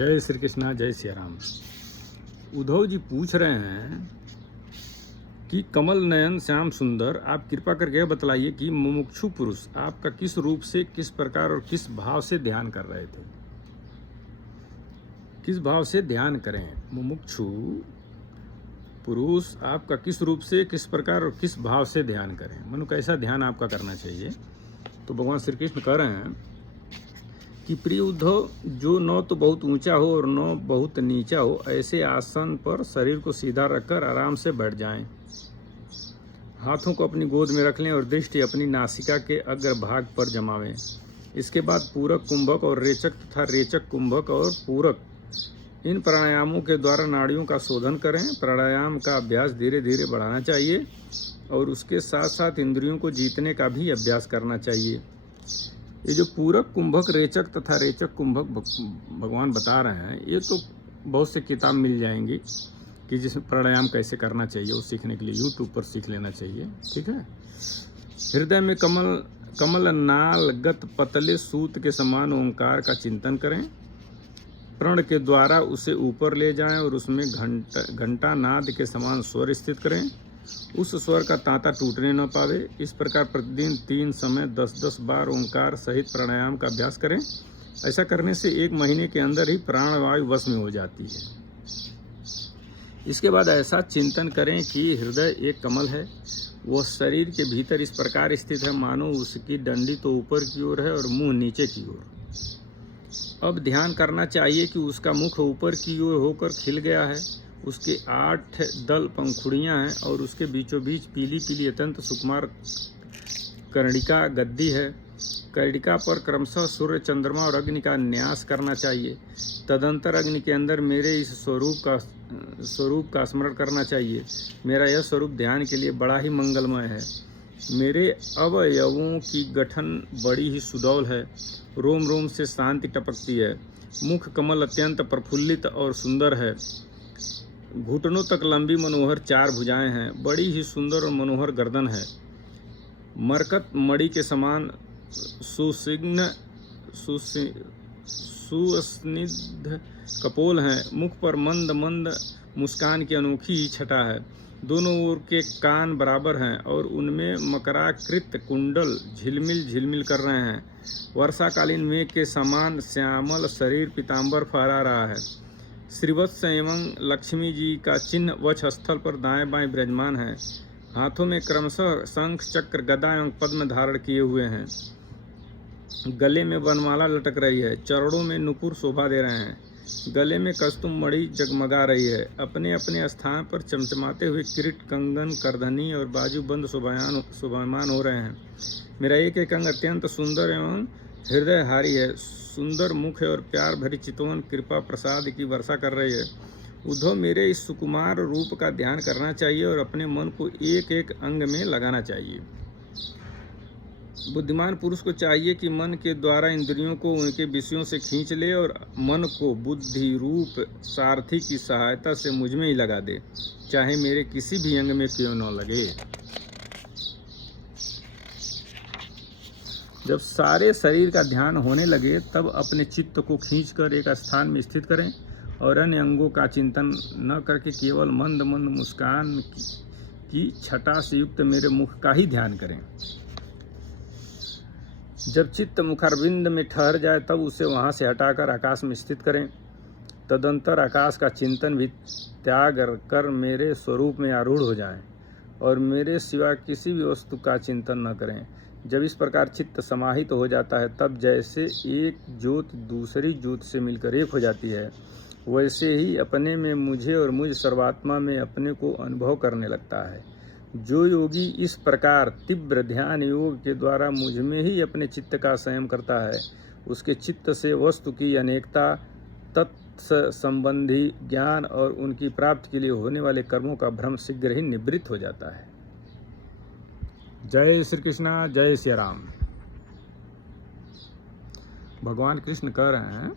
जय श्री कृष्णा, जय सिया राम। उद्धव जी पूछ रहे हैं कि कमल नयन श्याम सुंदर, आप कृपा करके बतलाइए कि मुमुक्षु पुरुष आपका किस रूप से, किस प्रकार और किस भाव से ध्यान कर रहे थे। किस भाव से ध्यान करें? मुमुक्षु पुरुष आपका किस रूप से, किस प्रकार और किस भाव से ध्यान करें, मनु कैसा ध्यान आपका करना चाहिए। तो भगवान श्री कृष्ण कह रहे हैं कि प्रिय उद्धव, जो न तो बहुत ऊंचा हो और न बहुत नीचा हो, ऐसे आसन पर शरीर को सीधा रखकर आराम से बैठ जाएं। हाथों को अपनी गोद में रख लें और दृष्टि अपनी नासिका के अग्रभाग पर जमावें। इसके बाद पूरक, कुंभक और रेचक तथा रेचक, कुंभक और पूरक, इन प्राणायामों के द्वारा नाड़ियों का शोधन करें। प्राणायाम का अभ्यास धीरे धीरे बढ़ाना चाहिए और उसके साथ साथ इंद्रियों को जीतने का भी अभ्यास करना चाहिए। ये जो पूरक, कुंभक, रेचक तथा रेचक, कुंभक भगवान बता रहे हैं, ये तो बहुत से किताब मिल जाएंगी कि जिसमें प्राणायाम कैसे करना चाहिए, वो सीखने के लिए यूट्यूब पर सीख लेना चाहिए। ठीक है। हृदय में कमल नालगत पतले सूत के समान ओंकार का चिंतन करें। प्रण के द्वारा उसे ऊपर ले जाएं और उसमें घंटा नाद के समान स्वर स्थित करें। उस स्वर का तांता टूटने न पावे। इस प्रकार प्रतिदिन 3 समय 10-10 बार ओंकार सहित प्राणायाम का अभ्यास करें। ऐसा करने से 1 महीने के अंदर ही प्राणवायु वश में हो जाती है। इसके बाद ऐसा चिंतन करें कि हृदय एक कमल है, वह शरीर के भीतर इस प्रकार स्थित है मानो उसकी डंडी तो ऊपर की ओर है और मुंह नीचे की ओर। अब ध्यान करना चाहिए कि उसका मुख ऊपर की ओर होकर खिल गया है, उसके 8 दल पंखुड़ियां हैं और उसके बीचों बीच पीली पीली अत्यंत सुकुमार कर्णिका गद्दी है। कर्णिका पर क्रमशः सूर्य, चंद्रमा और अग्नि का न्यास करना चाहिए। तदंतर अग्नि के अंदर मेरे इस स्वरूप का स्मरण करना चाहिए। मेरा यह स्वरूप ध्यान के लिए बड़ा ही मंगलमय है। मेरे अवयवों की गठन बड़ी ही सुडौल है। रोम रोम से शांति टपकती है। मुख कमल अत्यंत प्रफुल्लित और सुंदर है। घुटनों तक लंबी मनोहर 4 भुजाएं हैं। बड़ी ही सुंदर और मनोहर गर्दन है। मरकत मणि के समान सुस्निग्ध कपोल हैं। मुख पर मंद मंद मुस्कान की अनोखी ही छटा है। दोनों ओर के कान बराबर हैं और उनमें मकराकृत कुंडल झिलमिल झिलमिल कर रहे हैं। वर्षाकालीन मेघ के समान श्यामल शरीर पीताम्बर फहरा रहा है। श्रीवत्स एवं लक्ष्मी जी का चिन्ह वक्ष स्थल पर दाएं बाएं विराजमान है। हाथों में क्रमशः शंख, चक्र, गदा एवं पद्म धारण किए हुए हैं। गले में वनमाला लटक रही है। चरणों में नुपुर शोभा दे रहे हैं। गले में कस्तूम मणि जगमगा रही है। अपने अपने स्थान पर चमचमाते हुए किरीट, कंगन, करधनी और बाजूबंद शोभायमान हो रहे हैं। मेरा एक एक अंग अत्यंत सुंदर एवं हृदयहारी है। सुंदर मुख और प्यार भरी चितवन कृपा प्रसाद की वर्षा कर रही है। उद्धव, मेरे इस सुकुमार रूप का ध्यान करना चाहिए और अपने मन को एक एक अंग में लगाना चाहिए। बुद्धिमान पुरुष को चाहिए कि मन के द्वारा इंद्रियों को उनके विषयों से खींच ले और मन को बुद्धि रूप सारथी की सहायता से मुझ में ही लगा दे, चाहे मेरे किसी भी अंग में क्यों न लगे। जब सारे शरीर का ध्यान होने लगे तब अपने चित्त को खींचकर एक स्थान में स्थित करें और अन्य अंगों का चिंतन न करके केवल मंद मंद मुस्कान की छटा से युक्त मेरे मुख का ही ध्यान करें। जब चित्त मुखारविंद में ठहर जाए तब उसे वहां से हटाकर आकाश में स्थित करें। तदंतर आकाश का चिंतन भी त्याग कर मेरे स्वरूप में आरूढ़ हो जाएं और मेरे सिवा किसी भी वस्तु का चिंतन न करें। जब इस प्रकार चित्त समाहित हो जाता है तब जैसे एक ज्योत दूसरी ज्योत से मिलकर एक हो जाती है, वैसे ही अपने में मुझे और मुझ सर्वात्मा में अपने को अनुभव करने लगता है। जो योगी इस प्रकार तीव्र ध्यान योग के द्वारा मुझ में ही अपने चित्त का संयम करता है, उसके चित्त से वस्तु की अनेकता, तत्संबंधी ज्ञान और उनकी प्राप्ति के लिए होने वाले कर्मों का भ्रम शीघ्र ही निवृत्त हो जाता है। जय श्री कृष्णा, जय सिया राम। भगवान कृष्ण कह रहे हैं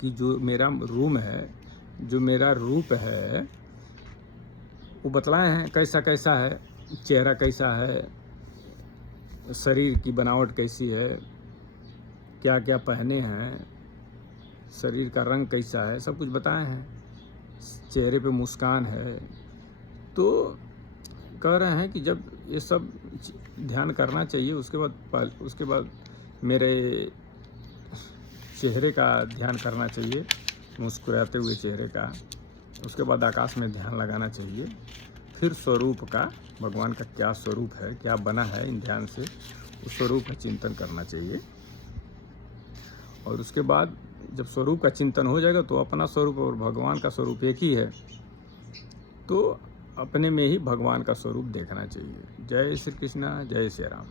कि जो मेरा रूम है, जो मेरा रूप है, वो बतलाए हैं कैसा कैसा है, चेहरा कैसा है, शरीर की बनावट कैसी है, क्या क्या पहने हैं, शरीर का रंग कैसा है, सब कुछ बताए हैं, चेहरे पे मुस्कान है। तो कह रहे हैं कि जब ये सब ध्यान करना चाहिए, उसके बाद मेरे चेहरे का ध्यान करना चाहिए, मुस्कुराते हुए चेहरे का। उसके बाद आकाश में ध्यान लगाना चाहिए, फिर स्वरूप का, भगवान का क्या स्वरूप है, क्या बना है, इन ध्यान से उस स्वरूप का चिंतन करना चाहिए। और उसके बाद जब स्वरूप का चिंतन हो जाएगा तो अपना स्वरूप और भगवान का स्वरूप एक ही है, तो अपने में ही भगवान का स्वरूप देखना चाहिए। जय श्री कृष्णा, जय श्री राम।